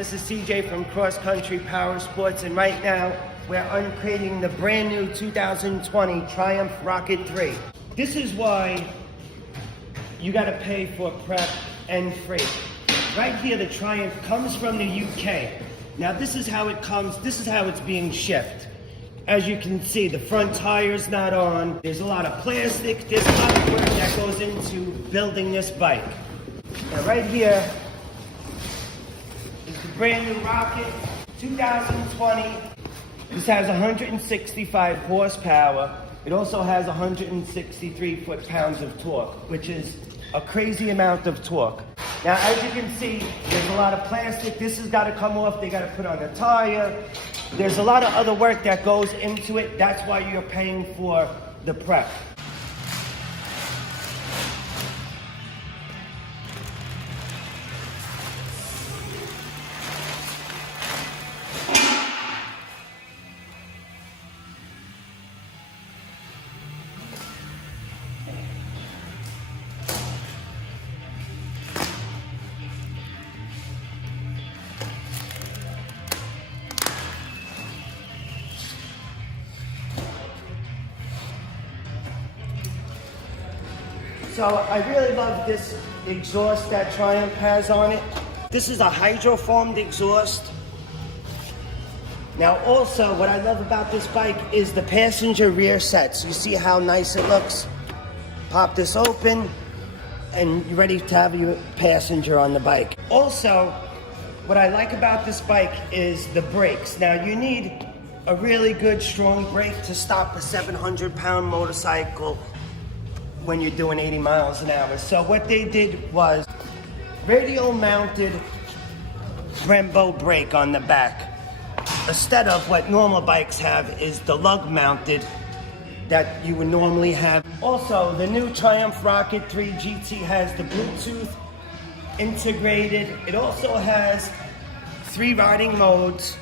This is CJ from Cross Country Powersports, and right now we're uncrating the brand new 2020 Triumph Rocket 3. This is why you gotta pay for prep and freight. Right here, the Triumph comes from the UK. Now this is how it comes, this is how it's being shipped. As you can see, the front tire's not on. There's a lot of plastic, there's a lot of work that goes into building this bike. Now right here is the brand new Rocket 2020. This has 165 horsepower. It also has 163 foot-pounds of torque, which is a crazy amount of torque. Now, as you can see, there's a lot of plastic. This has got to come off. They got to put on the tire. There's a lot of other work that goes into it. That's why you're paying for the prep. So I really love this exhaust that Triumph has on it. This is a hydroformed exhaust. Now also, what I love about this bike is the passenger rear sets. You see how nice it looks? Pop this open and you're ready to have your passenger on the bike. Also, what I like about this bike is the brakes. Now you need a really good strong brake to stop a 700-pound motorcycle when you're doing 80 miles an hour. So what they did was radial mounted Brembo brake on the back. Instead of what normal bikes have is the lug mounted that you would normally have. Also, the new Triumph Rocket 3 GT has the Bluetooth integrated. It also has 3 riding modes.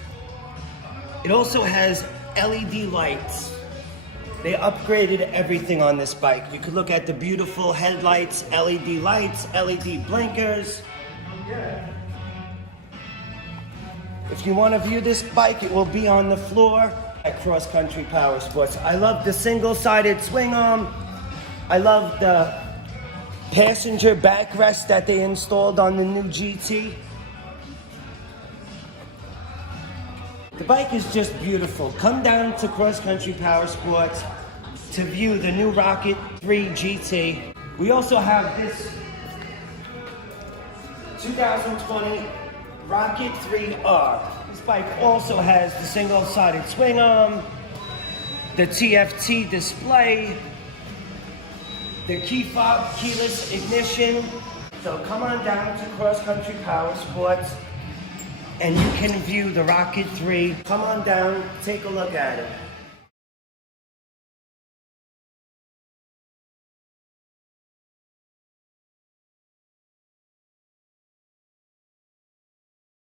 It also has LED lights. They upgraded everything on this bike. You could look at the beautiful headlights, LED lights, LED blinkers. If you want to view this bike, it will be on the floor at Cross Country Powersports. I love the single-sided swing arm. I love the passenger backrest that they installed on the new GT. The bike is just beautiful. Come down to Cross Country Powersports to view the new Rocket 3 GT. We also have this 2020 Rocket 3R. This bike also has the single-sided swing arm, the TFT display, the key fob, keyless ignition. So come on down to Cross Country Powersports and you can view the Rocket 3. Come on down, take a look at it.